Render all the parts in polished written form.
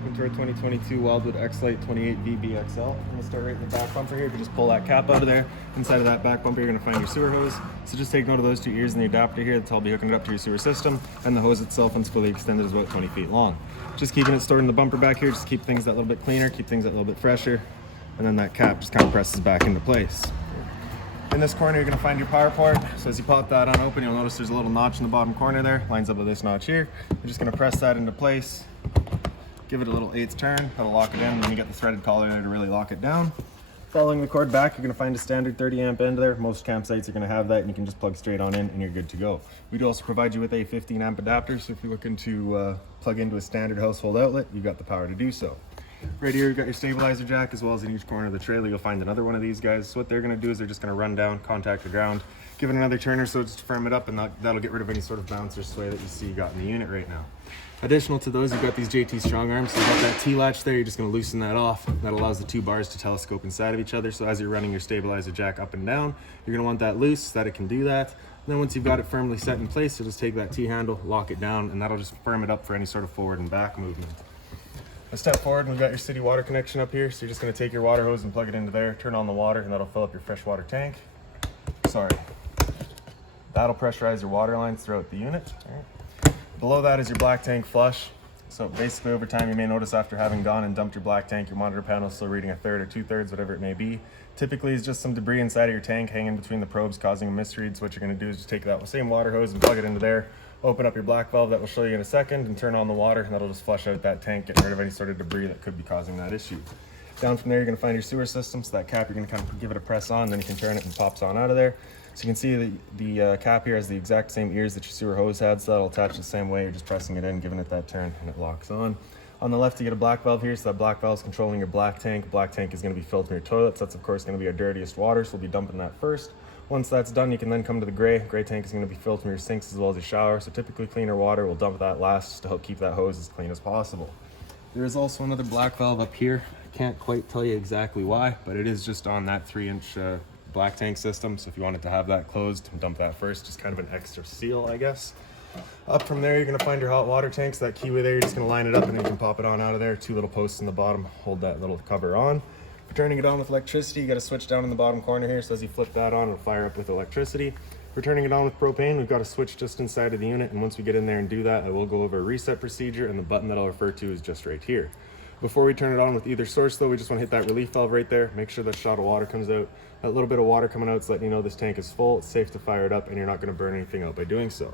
Welcome to our 2022 Wildwood X-Lite 28 VBXL. I'm gonna start right in the back bumper here. If you just pull that cap out of there, inside of that back bumper, you're gonna find your sewer hose. So just take note of those two ears and the adapter here. That's all be hooking it up to your sewer system. And the hose itself, once fully extended, is about 20 feet long. Just keeping it stored in the bumper back here, just keep things that little bit cleaner, keep things that little bit fresher. And then that cap just kind of presses back into place. In this corner, you're gonna find your power port. So as you pop that on open, you'll notice there's a little notch in the bottom corner there. Lines up with this notch here. You're just gonna press that into place. Give it a little 1/8 turn, that'll lock it in, and then you get the threaded collar there to really lock it down. Following the cord back, you're gonna find a standard 30 amp end there. Most campsites are gonna have that, and you can just plug straight on in and you're good to go. We do also provide you with a 15 amp adapter, so if you're looking to plug into a standard household outlet, you've got the power to do so. Right here, you've got your stabilizer jack, as well as in each corner of the trailer, you'll find another one of these guys. So what they're gonna do is they're just gonna run down, contact the ground, give it another turner so just to firm it up, and that'll get rid of any sort of bounce or sway that you see you got in the unit right now. Additional to those, you've got these JT strong arms. So you've got that T-latch there, you're just gonna loosen that off. That allows the two bars to telescope inside of each other. So as you're running your stabilizer jack up and down, you're gonna want that loose so that it can do that. And then once you've got it firmly set in place, you'll just take that T-handle, lock it down, and that'll just firm it up for any sort of forward and back movement. A step forward, and we've got your city water connection up here. So you're just gonna take your water hose and plug it into there, turn on the water, and that'll fill up your freshwater tank. That'll pressurize your water lines throughout the unit. All right. Below that is your black tank flush. So basically over time, you may notice after having gone and dumped your black tank, your monitor panel is still reading 1/3 or 2/3, whatever it may be. Typically it's just some debris inside of your tank hanging between the probes causing a misread. So what you're gonna do is just take that same water hose and plug it into there, open up your black valve that we'll show you in a second, and turn on the water, and that'll just flush out that tank, getting rid of any sort of debris that could be causing that issue. Down from there, you're gonna find your sewer system. So that cap, you're gonna kind of give it a press on, then you can turn it and it pops on out of there. So you can see the cap here has the exact same ears that your sewer hose had, so that'll attach the same way. You're just pressing it in, giving it that turn, and it locks on. On the left, you get a black valve here, so that black valve is controlling your black tank. Black tank is gonna be filled from your toilets. That's of course gonna be our dirtiest water, so we'll be dumping that first. Once that's done, you can then come to the gray. Gray tank is gonna be filled from your sinks as well as your shower. So typically cleaner water, we'll dump that last just to help keep that hose as clean as possible. There is also another black valve up here. I can't quite tell you exactly why, but it is just on that 3-inch black tank system. So if you wanted to have that closed, dump that first, just kind of an extra seal, I guess. Up from there, you're gonna find your hot water tank. So that keyway there, you're just gonna line it up and then you can pop it on out of there. 2 little posts in the bottom hold that little cover on. For turning it on with electricity, you got a switch down in the bottom corner here. So as you flip that on, it'll fire up with electricity. For turning it on with propane, we've got a switch just inside of the unit. And once we get in there and do that, I will go over a reset procedure, and the button that I'll refer to is just right here. Before we turn it on with either source though, we just want to hit that relief valve right there. Make sure that shot of water comes out. That little bit of water coming out is letting you know this tank is full. It's safe to fire it up, and you're not going to burn anything out by doing so.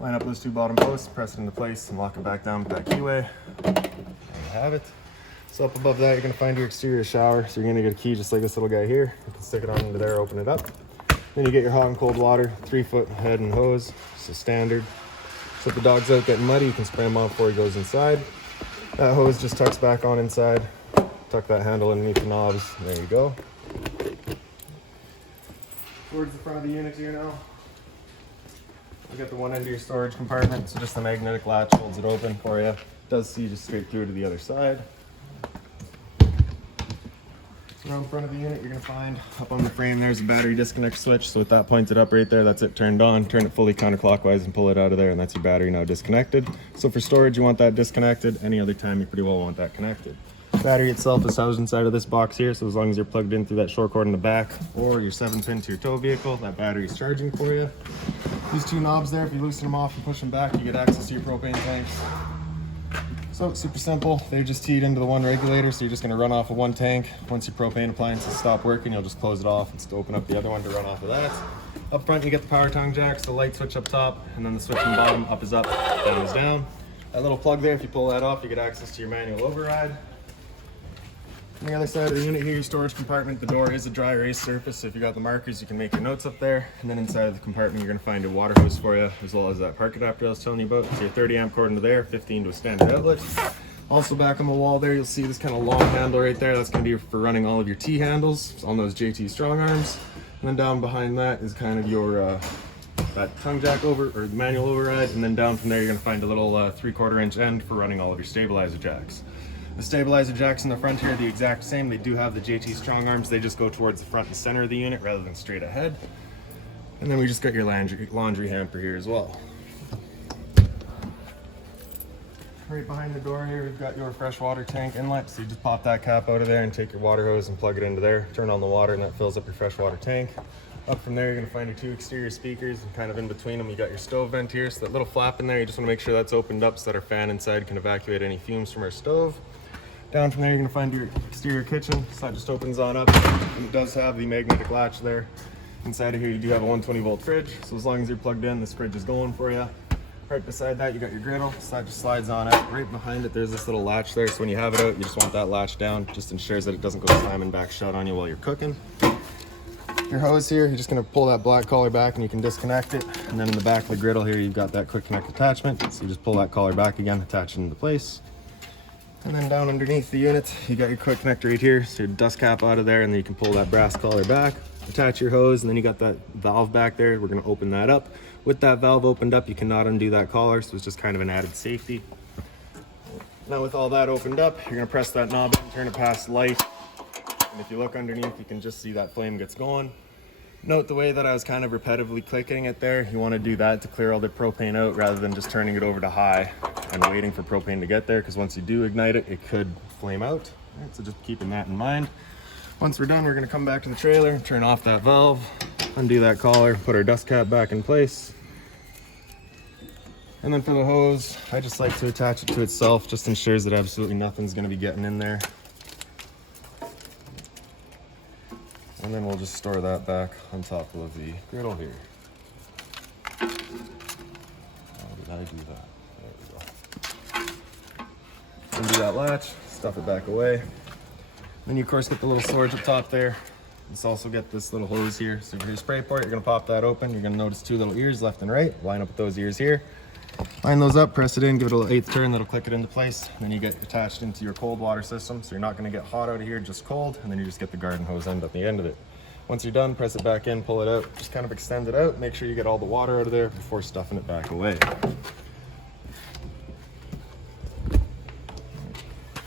Line up those 2 bottom posts, press it into place, and lock it back down with that keyway. There you have it. So up above that, you're going to find your exterior shower. So you're going to get a key just like this little guy here. You can stick it on into there, open it up. Then you get your hot and cold water, 3-foot head and hose, so standard. So if the dog's out getting muddy, you can spray him off before he goes inside. That hose just tucks back on inside. Tuck that handle underneath the knobs. There you go. Towards the front of the unit here now. You got the one end of your storage compartment, so just the magnetic latch holds it open for you. It does see just straight through to the other side. Around front of the unit, you're gonna find up on the frame there's a battery disconnect switch. So with that pointed up right there, that's it turned on. Turn it fully counterclockwise and pull it out of there, and that's your battery now disconnected. So for storage, you want that disconnected. Any other time, you pretty well want that connected. Battery itself is housed inside of this box here, so as long as you're plugged in through that short cord in the back or your 7-pin to your tow vehicle, that battery is charging for you. These 2 knobs there, if you loosen them off and push them back, you get access to your propane tanks. So it's super simple. They're just teed into the one regulator, so you're just gonna run off of one tank. Once your propane appliances stop working, you'll just close it off and open up the other one to run off of that. Up front, you get the power tongue jacks, the light switch up top, and then the switch in the bottom. Up is up, down is down. That little plug there, if you pull that off, you get access to your manual override. On the other side of the unit here, your storage compartment, the door is a dry erase surface, so if you got the markers, you can make your notes up there. And then inside of the compartment, you're gonna find a water hose for you, as well as that park adapter I was telling you about. So your 30 amp cord into there, 15 to a standard outlet. Also back on the wall there, you'll see this kind of long handle right there. That's gonna be for running all of your T handles on those JT strong arms. And then down behind that is kind of your that tongue jack or the manual override. And then down from there, you're gonna find a little 3/4 inch end for running all of your stabilizer jacks. The stabilizer jacks in the front here are the exact same. They do have the JT strong arms. They just go towards the front and center of the unit rather than straight ahead. And then we just got your laundry hamper here as well. right behind the door here, we've got your freshwater tank inlet. So you just pop that cap out of there and take your water hose and plug it into there. Turn on the water and that fills up your freshwater tank. Up from there, you're gonna find your 2 exterior speakers, and kind of in between them, you got your stove vent here. So that little flap in there, you just wanna make sure that's opened up so that our fan inside can evacuate any fumes from our stove. Down from there, you're gonna find your exterior kitchen. So that just opens on up, and it does have the magnetic latch there. Inside of here, you do have a 120 volt fridge. So as long as you're plugged in, this fridge is going for you. Right beside that, you got your griddle. So that just slides on out. Right behind it, there's this little latch there. So when you have it out, you just want that latch down. Just ensures that it doesn't go slamming back shut on you while you're cooking. Your hose here, you're just gonna pull that black collar back and you can disconnect it. And then in the back of the griddle here, you've got that quick connect attachment. So you just pull that collar back again, attach it into place. And then down underneath the unit, you got your quick connector right here. So your dust cap out of there, and then you can pull that brass collar back, attach your hose, and then you got that valve back there. We're gonna open that up. With that valve opened up, you cannot undo that collar, so it's just kind of an added safety. Now with all that opened up, you're gonna press that knob and turn it past light. And if you look underneath, you can just see that flame gets going. Note the way that I was kind of repetitively clicking it there. You want to do that to clear all the propane out rather than just turning it over to high and waiting for propane to get there, because once you do ignite it, it could flame out. All right, so just keeping that in mind. Once we're done, we're going to come back to the trailer, turn off that valve, undo that collar, put our dust cap back in place. And then for the hose, I just like to attach it to itself. Just ensures that absolutely nothing's going to be getting in there. And then we'll just store that back on top of the griddle here. How did I do that? There we go. Undo that latch, stuff it back away. Then you of course get the little storage up top there. Let's also get this little hose here. So for your spray port, you're gonna pop that open. You're gonna notice 2 little ears left and right. Line up with those ears here. Line those up, press it in, give it a little 1/8 turn, that'll click it into place. And then you get attached into your cold water system. So you're not gonna get hot out of here, just cold. And then you just get the garden hose end at the end of it. Once you're done, press it back in, pull it out, just kind of extend it out. Make sure you get all the water out of there before stuffing it back away.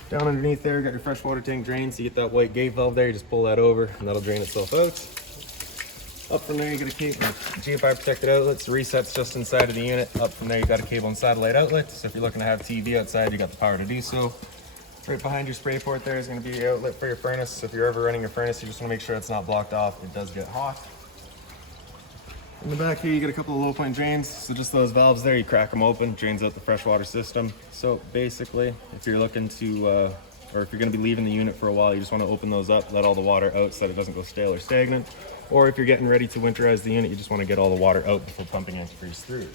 Down underneath there, you got your freshwater tank drain. So you get that white gate valve there, you just pull that over and that'll drain itself out. Up from there, you got a GFI protected outlets. Resets just inside of the unit. Up from there, you got a cable and satellite outlet. So if you're looking to have TV outside, you got the power to do so. Right behind your spray port there is going to be your outlet for your furnace. So if you're ever running your furnace, you just want to make sure it's not blocked off. It does get hot. In the back here, you get a couple of low point drains. So just those valves there, you crack them open, drains out the freshwater system. So basically, if you're looking to, or if you're going to be leaving the unit for a while, you just want to open those up, let all the water out so that it doesn't go stale or stagnant. Or if you're getting ready to winterize the unit, you just want to get all the water out before pumping antifreeze through.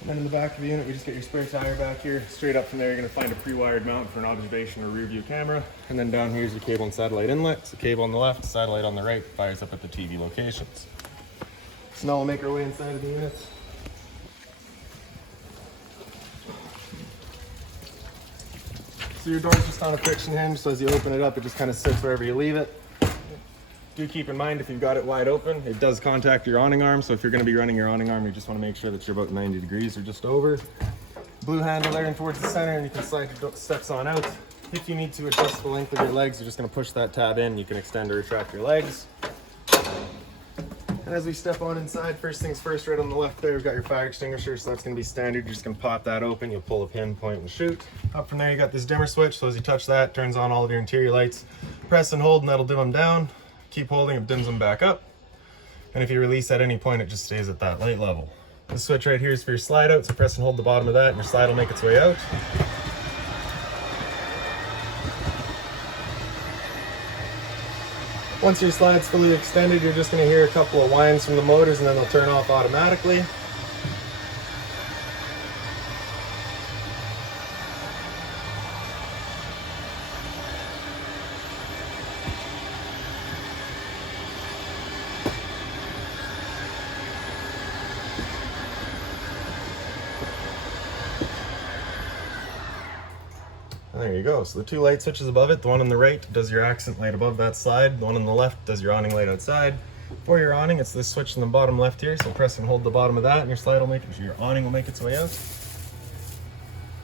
And then in the back of the unit, we just get your spare tire back here. Straight up from there, you're going to find a pre-wired mount for an observation or rear view camera. And then down here is your cable and satellite inlet. So cable on the left, satellite on the right, fires up at the TV locations. So now we'll make our way inside of the unit. So your door's just on a friction hinge, so as you open it up, it just kind of sits wherever you leave it. Do keep in mind, if you've got it wide open, it does contact your awning arm. So if you're going to be running your awning arm, you just want to make sure that you're about 90 degrees or just over. Blue handle there and towards the center, and you can slide your steps on out. If you need to adjust the length of your legs, you're just going to push that tab in. You can extend or retract your legs. And as we step on inside, first things first, right on the left there, we've got your fire extinguisher. So that's going to be standard. You're just going to pop that open. You'll pull a pin, point, and shoot. Up from there, you got this dimmer switch. So as you touch that, it turns on all of your interior lights. Press and hold, and that'll dim them down. Keep holding, it dims them back up. And if you release at any point, it just stays at that light level. The switch right here is for your slide out, so press and hold the bottom of that and your slide will make its way out. Once your slide's fully extended, you're just going to hear a couple of whines from the motors and then they'll turn off automatically. And there you go. So the 2 light switches above it, the one on the right does your accent light above that slide, the one on the left does your awning light outside. For your awning, it's this switch in the bottom left here, so press and hold the bottom of that and your slide will make it, your awning will make its way out.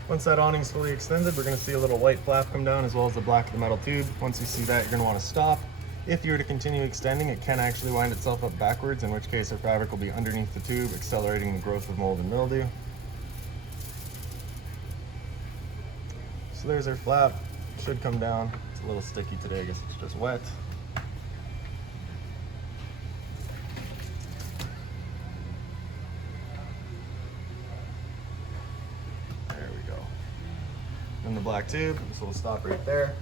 Once that awning is fully extended, we're going to see a little white flap come down as well as the black of the metal tube. Once you see that, you're going to want to stop. If you were to continue extending, it can actually wind itself up backwards, in which case our fabric will be underneath the tube, accelerating the growth of mold and mildew. So there's our flap. Should come down. It's a little sticky today, I guess it's just wet. There we go. And the black tube, this will stop right there.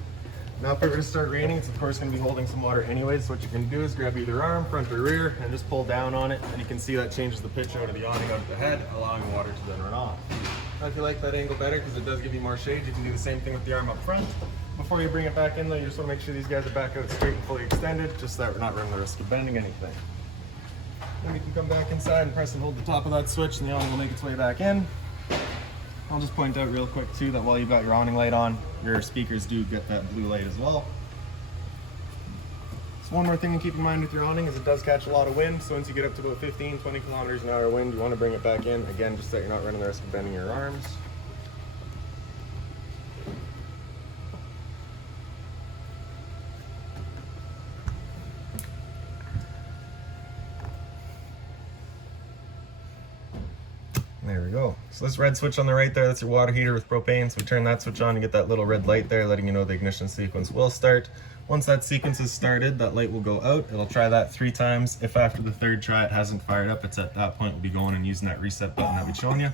Now if it were to start raining, it's of course going to be holding some water anyways, so what you can do is grab either arm, front or rear, and just pull down on it, and you can see that changes the pitch out of the awning out of the head, allowing the water to then run off. Now if you like that angle better, because it does give you more shade, you can do the same thing with the arm up front. Before you bring it back in though, you just want to make sure these guys are back out straight and fully extended, just so that we're not running the risk of bending anything. Then we can come back inside and press and hold the top of that switch, and the awning will make its way back in. I'll just point out real quick too that while you've got your awning light on, your speakers do get that blue light as well. So one more thing to keep in mind with your awning is it does catch a lot of wind, so once you get up to about 15-20 kilometers an hour wind, you want to bring it back in, again, just so that you're not running the risk of bending your arms. There we go. So this red switch on the right there, that's your water heater with propane. So we turn that switch on, you get that little red light there letting you know the ignition sequence will start. Once that sequence is started, that light will go out. It'll try that 3 times. If after the 3rd try it hasn't fired up, it's at that point we'll be going and using that reset button that we've shown you.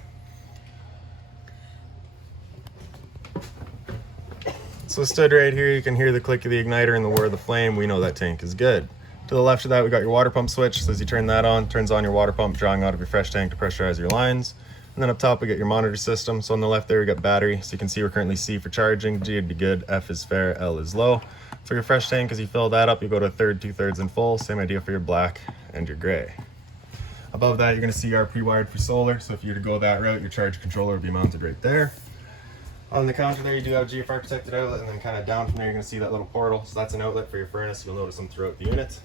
So stood right here, you can hear the click of the igniter and the whir of the flame. We know that tank is good. To the left of that, we got your water pump switch. So as you turn that on, turns on your water pump, drawing out of your fresh tank to pressurize your lines. And then up top, we got your monitor system. So on the left there, we got battery. So you can see we're currently C for charging, G would be good, F is fair, L is low. For your fresh tank, as you fill that up, you go to 1/3, 2/3 and full. Same idea for your black and your gray. Above that, you're gonna see our pre-wired for solar. So if you were to go that route, your charge controller would be mounted right there. On the counter there, you do have GFR protected outlet, and then kind of down from there, you're gonna see that little portal. So that's an outlet for your furnace. You'll notice them throughout the unit.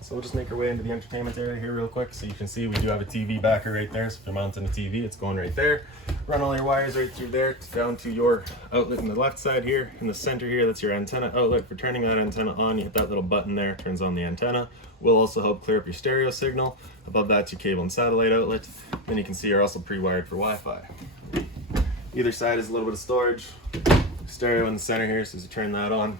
So we'll just make our way into the entertainment area here real quick. So you can see we do have a TV backer right there. So if you're mounting a TV, it's going right there. Run all your wires right through there down to your outlet on the left side here. In the center here, that's your antenna outlet. For turning that antenna on, you hit that little button there, turns on the antenna. Will also help clear up your stereo signal. Above that's your cable and satellite outlet. Then you can see you're also pre-wired for Wi-Fi. Either side is a little bit of storage. Stereo in the center here, so as you turn that on.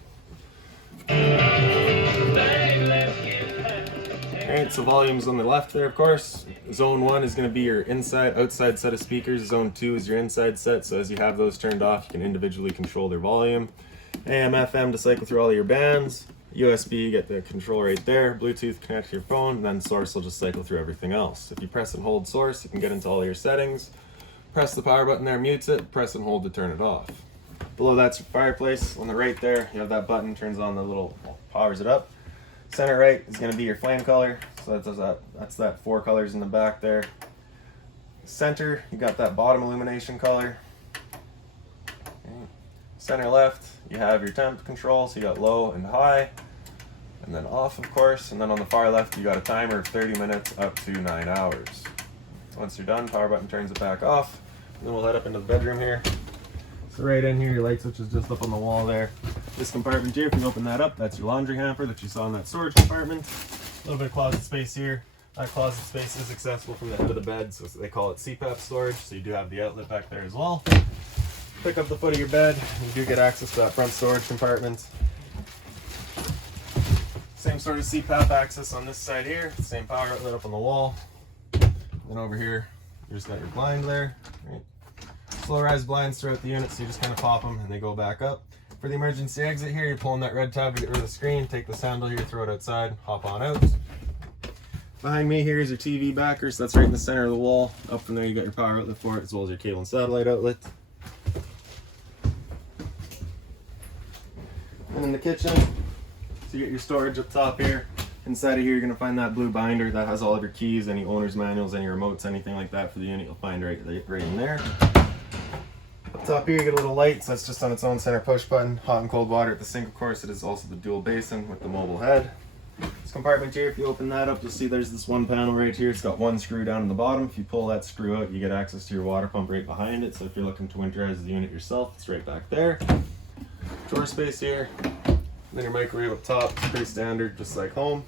Alright, so volume's on the left there, of course. Zone 1 is going to be your outside set of speakers. Zone 2 is your inside set, so as you have those turned off, you can individually control their volume. AM, FM to cycle through all of your bands. USB, you get the control right there. Bluetooth, connect to your phone, and then source will just cycle through everything else. If you press and hold source, you can get into all your settings. Press the power button there, mutes it. Press and hold to turn it off. Below that's your fireplace. On the right there, you have that button, turns on the little, powers it up. Center right is going to be your flame color, so that's that 4 colors in the back there. Center, you got that bottom illumination color. Okay. Center left, you have your temp control, so you got low and high, and then off, of course. And then on the far left, you got a timer of 30 minutes up to 9 hours. Once you're done, power button turns it back off, and then we'll head up into the bedroom here. So right in here, your light switch is just up on the wall there. This compartment here, if you open that up, that's your laundry hamper that you saw in that storage compartment. A little bit of closet space here. That closet space is accessible from the head of the bed, so they call it CPAP storage, so you do have the outlet back there as well. Pick up the foot of your bed, and you do get access to that front storage compartment. Same sort of CPAP access on this side here, same power outlet up on the wall. And over here, you just got your blind there. Right. Slow rise blinds throughout the unit, so you just kind of pop them and they go back up. For the emergency exit here, you're pulling that red tab to get rid of the screen, take this handle here, throw it outside, hop on out. Behind me here is your TV backer, so that's right in the center of the wall. Up from there you got your power outlet for it, as well as your cable and satellite outlet. And in the kitchen, so you get your storage up top here. Inside of here, you're going to find that blue binder that has all of your keys, any owner's manuals, any remotes, anything like that for the unit, you'll find right in there. Up top here, you get a little light, so that's just on its own center push button. Hot and cold water at the sink, of course. It is also the dual basin with the mobile head. This compartment here, if you open that up, you'll see there's this one panel right here. It's got one screw down in the bottom. If you pull that screw out, you get access to your water pump right behind it. So if you're looking to winterize the unit yourself, it's right back there. Drawer space here. Then your microwave up top, it's pretty standard, just like home.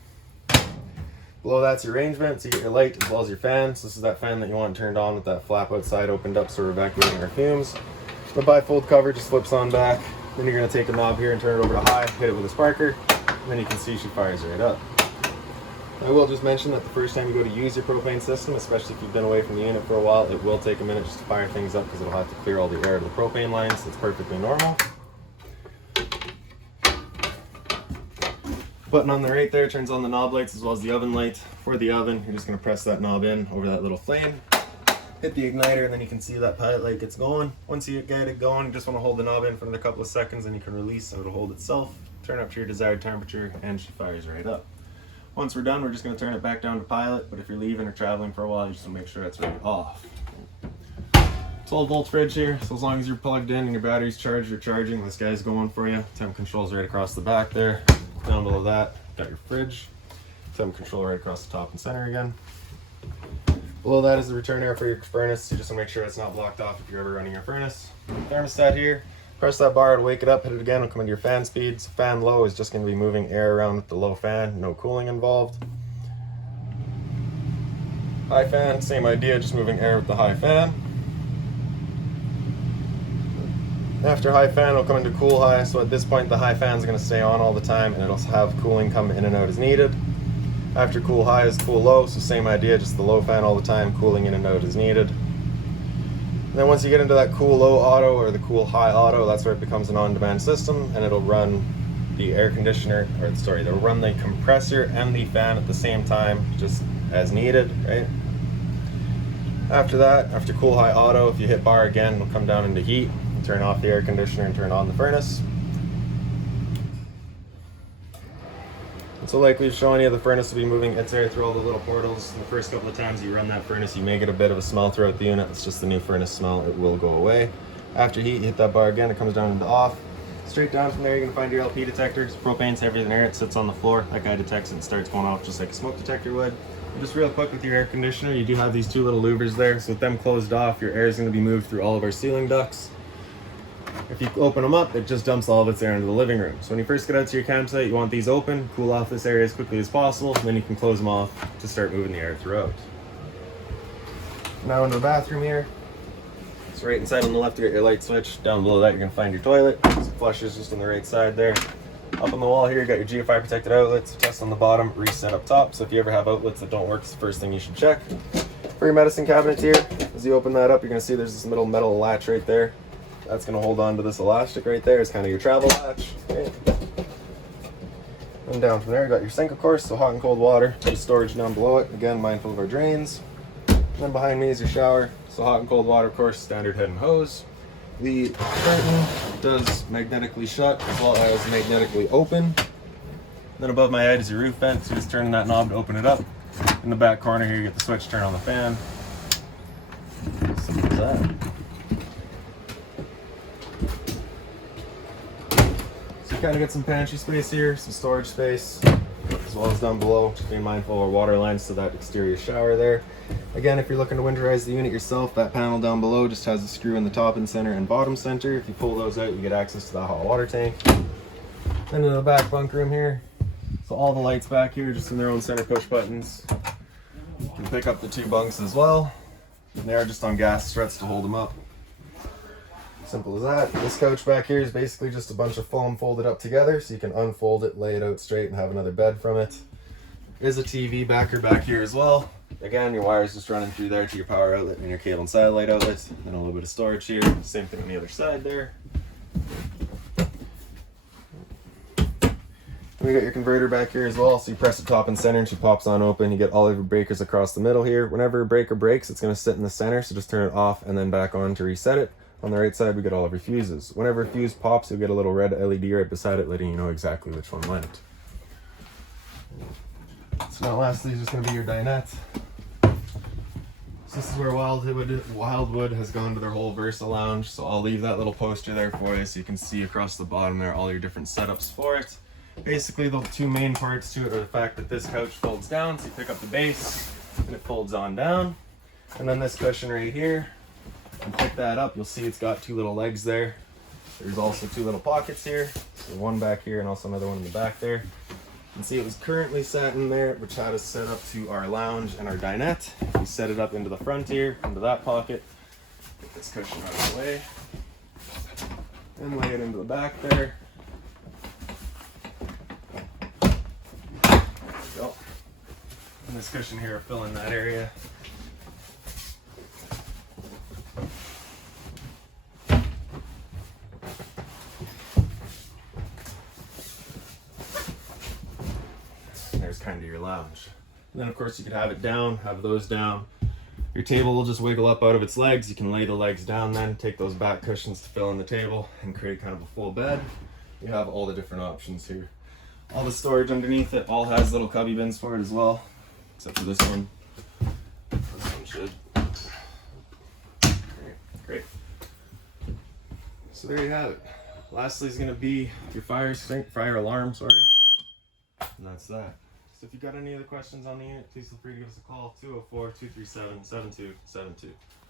Below that's your arrangement, so you get your light as well as your fan. So this is that fan that you want turned on with that flap outside opened up, so we're evacuating our fumes. The bifold cover just flips on back. Then you're going to take the knob here and turn it over to high, hit it with a sparker, and then you can see she fires right up. I will just mention that the first time you go to use your propane system, especially if you've been away from the unit for a while, it will take a minute just to fire things up because it'll have to clear all the air out of the propane lines. It's perfectly normal. Button on the right there turns on the knob lights as well as the oven light. For the oven, you're just going to press that knob in over that little flame, hit the igniter, and then you can see that pilot light gets going. Once you get it going, you just want to hold the knob in for another couple of seconds and you can release so it'll hold itself. Turn up to your desired temperature and she fires right up. Once we're done, we're just going to turn it back down to pilot, but if you're leaving or traveling for a while, you just want to make sure that's right off. 12 volt fridge here, so as long as you're plugged in and your battery's charged or charging, this guy's going for you. Temp control's right across the back there. Down below that, got your fridge. Temp control right across the top and center again. Below that is the return air for your furnace. You just want to make sure it's not blocked off if you're ever running your furnace. Thermostat here. Press that bar to wake it up, hit it again, it'll come into your fan speeds. Fan low is just going to be moving air around with the low fan, no cooling involved. High fan, same idea, just moving air with the high fan. After high fan, it'll come into cool high, so at this point the high fan is going to stay on all the time and it'll have cooling come in and out as needed. After cool high is cool low, so same idea, just the low fan all the time, cooling in and out as needed. And then once you get into that cool low auto or the cool high auto, that's where it becomes an on-demand system and it'll run the air conditioner, or sorry, it'll run the compressor and the fan at the same time, just as needed, right? After that, after cool high auto, if you hit bar again, it'll come down into heat, turn off the air conditioner and turn on the furnace. So like we've shown you, the furnace will be moving its air through all the little portals. The first couple of times you run that furnace, you may get a bit of a smell throughout the unit. It's just the new furnace smell, it will go away. After heat, you hit that bar again, it comes down into off. Straight down from there, you're gonna find your LP detectors. Propane's heavier than air, it sits on the floor. That guy detects it and starts going off just like a smoke detector would. And just real quick with your air conditioner, you do have these two little louvers there. So with them closed off, your air is gonna be moved through all of our ceiling ducts. If you open them up, it just dumps all of its air into the living room. So when you first get out to your campsite, you want these open, cool off this area as quickly as possible, and then you can close them off to start moving the air throughout. Now into the bathroom here. So right inside on the left, you got your light switch. Down below that, you're gonna find your toilet. So flush is just on the right side there. Up on the wall here, you got your GFI protected outlets. Test on the bottom, reset up top. So if you ever have outlets that don't work, it's the first thing you should check. For your medicine cabinet here, as you open that up, you're gonna see there's this middle metal latch right there. That's going to hold on to this elastic right there. It's kind of your travel latch. Okay. And down from there, you got your sink, of course, so hot and cold water. There's storage down below it. Again, mindful of our drains. And then behind me is your shower. So hot and cold water, of course, standard head and hose. The curtain does magnetically shut as well as magnetically open. And then above my head is your roof vent. So just turning that knob to open it up. In the back corner here, you get the switch to turn on the fan. Simple as that. Kind of get some pantry space here, some storage space, as well as down below. Just being mindful of water lines to that exterior shower there. Again, if you're looking to winterize the unit yourself, that panel down below just has a screw in the top and center and bottom center. If you pull those out, you get access to that hot water tank. Then in the back bunk room here, so all the lights back here just in their own center push buttons. You can pick up the two bunks as well. And they are just on gas struts to hold them up. Simple as that. This couch back here is basically just a bunch of foam folded up together, so you can unfold it, lay it out straight, and have another bed from it. There's a TV backer back here as well. Again, your wire's just running through there to your power outlet and your cable and satellite outlet. Then a little bit of storage here. Same thing on the other side there. We got your converter back here as well, so you press the top and center and she pops on open. You get all of your breakers across the middle here. Whenever a breaker breaks, it's going to sit in the center, so just turn it off and then back on to reset it. On the right side, we get all of your fuses. Whenever a fuse pops, you'll get a little red LED right beside it, letting you know exactly which one went. So now lastly is just going to be your dinette. So this is where Wildwood has gone to their whole Versa lounge. So I'll leave that little poster there for you so you can see across the bottom there all your different setups for it. Basically, the two main parts to it are the fact that this couch folds down, so you pick up the base and it folds on down. And then this cushion right here, and pick that up, you'll see it's got two little legs there. There's also two little pockets here, so one back here and also another one in the back there. You can see it was currently sat in there, which had us set up to our lounge and our dinette. We set it up into the front here, into that pocket. Get this cushion out of the way. and lay it into the back there. Go. And this cushion here will fill in that area. There's kind of your lounge. And then of course you could have it down, have those down. Your table will just wiggle up out of its legs. You can lay the legs down then, take those back cushions to fill in the table and create kind of a full bed. You have all the different options here. All the storage underneath it all has little cubby bins for it as well, except for this one. This one should. Great. So there you have it. Lastly is going to be your fire alarm, and that's that. So if you've got any other questions on the unit, please feel free to give us a call, 204-237-7272.